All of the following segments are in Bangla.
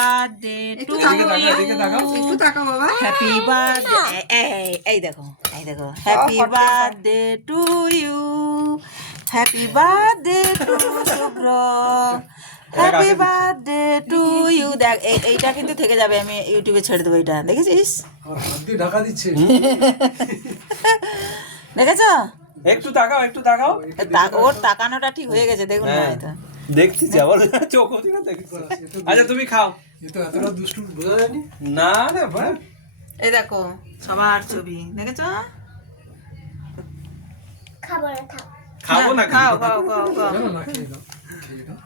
বার্থডে টু একটু তাকাও বাবা। হ্যাপি বার্থডে এই দেখো happy birthday to you happy birthday to Shubhra happy birthday to you. দেখ এইটা কিন্তু থেকে যাবে, আমি ইউটিউবে ছেড়ে দেবো। এটা দেখেছিস? ঢাকা দিচ্ছে। দেখেছ? একটু তাকাও ওর তাকানোটা ঠিক হয়ে গেছে, দেখুন না এটা দেখছি আবার চোখ হচ্ছে না দেখছি। আচ্ছা তুমি খাও। এ তো এতটা দুষ্টু বোঝা যায়নি। না রে ভাই, এই দেখো সবার ছবি দেখেছ? খাবো না খাও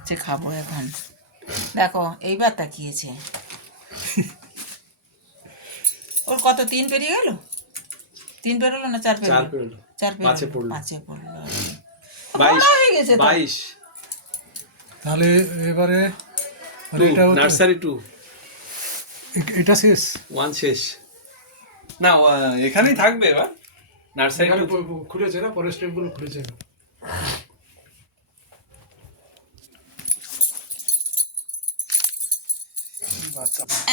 যে খাবো এখন। দেখো এইবার তাকিয়েছে। ওর কত 3 পেরিয়ে গেল? 3 পেরোলো না 4 পেরোলো? 4 পেরোলো, 5-এ পড়লো। 22 হয়ে গেছে তো। 22 তাহলে এবারে মানে এটা নার্সারি 2 এটা শেষ 1 শেষ না, এখানেই থাকবে এবার। নার্সারি খুলেছে না, পরের স্টেপগুলো খুলেছে না।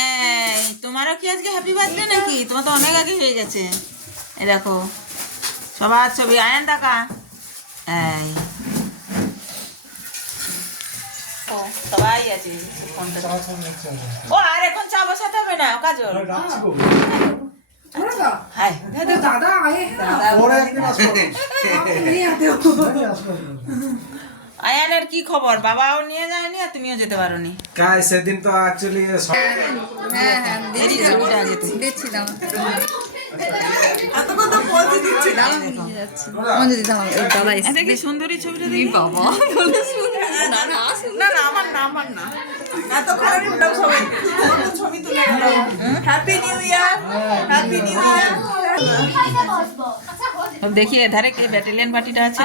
এই তোমারও কি আজকে হ্যাপি বার্থডে নাকি? তোমার তো অনেক আগে হয়ে গেছে। এই দেখো সবার ছবি। আয়ান টাকা এই ও সবাই আছে ফোনটা। ও আর এখন চা বসাতে হবে না কাজল। হাই দাদা আয়ে আয়ানের কি খবর? বাবাও নিয়ে যায়নি আর তুমিও যেতে পারোনি। কাল সেদিন তো অ্যাকচুয়ালি দেখি সুন্দরী ছবিটা দেখি। বাবা না আমার না এতক্ষণ আমি উঠলাম সবাই ছবি তুলে হ্যাপি নিউ ইয়ার দেখি এধারে কে ব্যাটালিয়ন পার্টিটা আছে।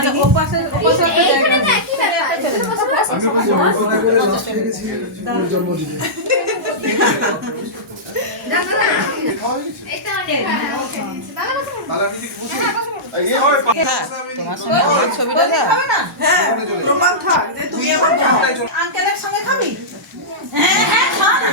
তোমার সঙ্গে আমার ছবিটা দাও। আঙ্কেলের সঙ্গে খাবি? হ্যাঁ খা না।